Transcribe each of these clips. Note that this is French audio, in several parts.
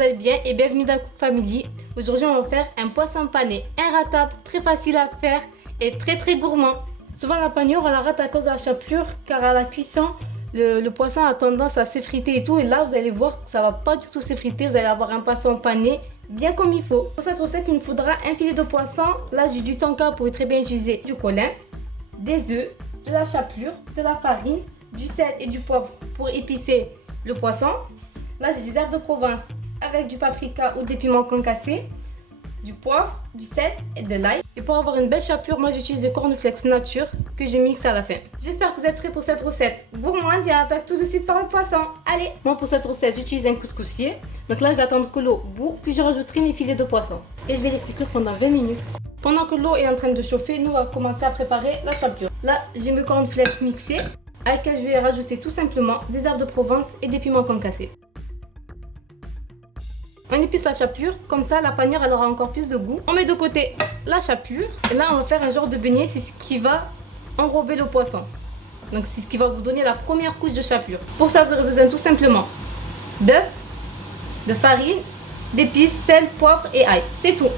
vous allez bien et bienvenue dans Cook Family. Aujourd'hui on va faire un poisson pané, inratable, très facile à faire et très gourmand. Souvent la panure on la rate à cause de la chapelure car à la cuisson le poisson a tendance à s'effriter et tout, et là vous allez voir que ça va pas du tout s'effriter, vous allez avoir un poisson pané bien comme il faut. Pour cette recette il nous faudra un filet de poisson, là j'ai du tonka pour très bien utiliser, du colin, des œufs, de la chapelure, de la farine, du sel et du poivre pour épicer le poisson. Là j'ai des herbes de Provence avec du paprika ou des piments concassés, du poivre, du sel et de l'ail. Et pour avoir une belle chapelure, moi j'utilise le cornflakes nature que je mixe à la fin. J'espère que vous êtes prêts pour cette recette gourmande et on attaque tout de suite par le poisson. Allez, moi pour cette recette j'utilise un couscoussier. Donc là je vais attendre que l'eau bout, puis je rajouterai mes filets de poisson. Et je vais laisser cuire pendant 20 minutes. Pendant que l'eau est en train de chauffer, nous on va commencer à préparer la chapelure. Là j'ai mes cornflakes mixés, à laquelle je vais rajouter tout simplement des herbes de Provence et des piments concassés. On épice la chapelure, comme ça la panure elle aura encore plus de goût. On met de côté la chapelure et là on va faire un genre de beignet, c'est ce qui va enrober le poisson. Donc c'est ce qui va vous donner la première couche de chapelure. Pour ça vous aurez besoin tout simplement d'œufs, de farine, d'épices, sel, poivre et ail. C'est tout.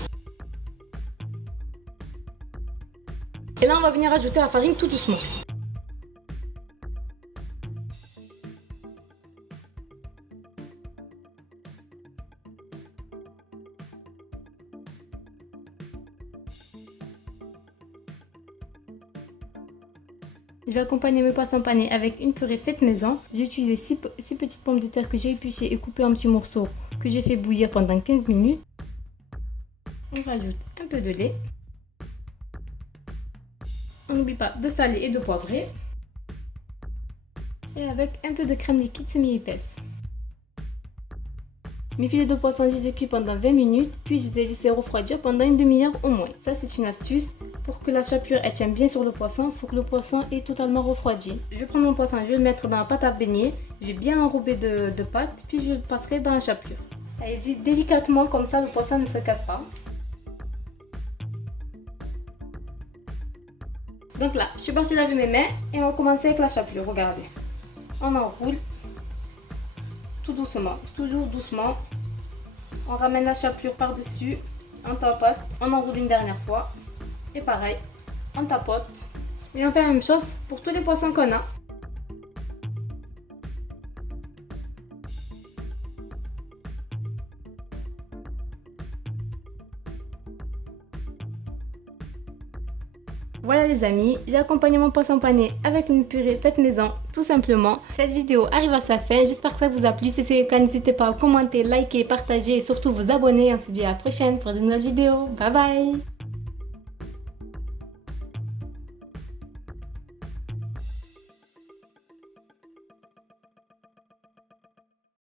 Et là on va venir ajouter la farine tout doucement. Je vais accompagner mes poissons panés avec une purée faite maison. J'ai utilisé 6 petites pommes de terre que j'ai épluchées et coupées en petits morceaux que j'ai fait bouillir pendant 15 minutes. On rajoute un peu de lait. On n'oublie pas de saler et de poivrer. Et avec un peu de crème liquide semi-épaisse. Mes filets de poisson, je les ai cuits pendant 20 minutes, puis je les ai laissés refroidir pendant une demi-heure au moins. Ça c'est une astuce. Pour que la chapelure elle tienne bien sur le poisson, il faut que le poisson est totalement refroidi. Je vais prendre mon poisson, je vais le mettre dans la pâte à beignet. Je vais bien l'enrober de pâte, puis je le passerai dans la chapelure. Allez-y délicatement, comme ça le poisson ne se casse pas. Donc là, je suis partie laver mes mains et on va commencer avec la chapelure. Regardez. On enroule tout doucement, toujours doucement. On ramène la chapelure par-dessus, on tapote, on enroule une dernière fois. Et pareil, on tapote. Et on fait la même chose pour tous les poissons qu'on a. Voilà les amis, j'ai accompagné mon poisson pané avec une purée faite maison, tout simplement. Cette vidéo arrive à sa fin, j'espère que ça vous a plu. Si c'est le cas, n'hésitez pas à commenter, liker, partager et surtout vous abonner. On se dit à la prochaine pour de nouvelles vidéos. Bye bye!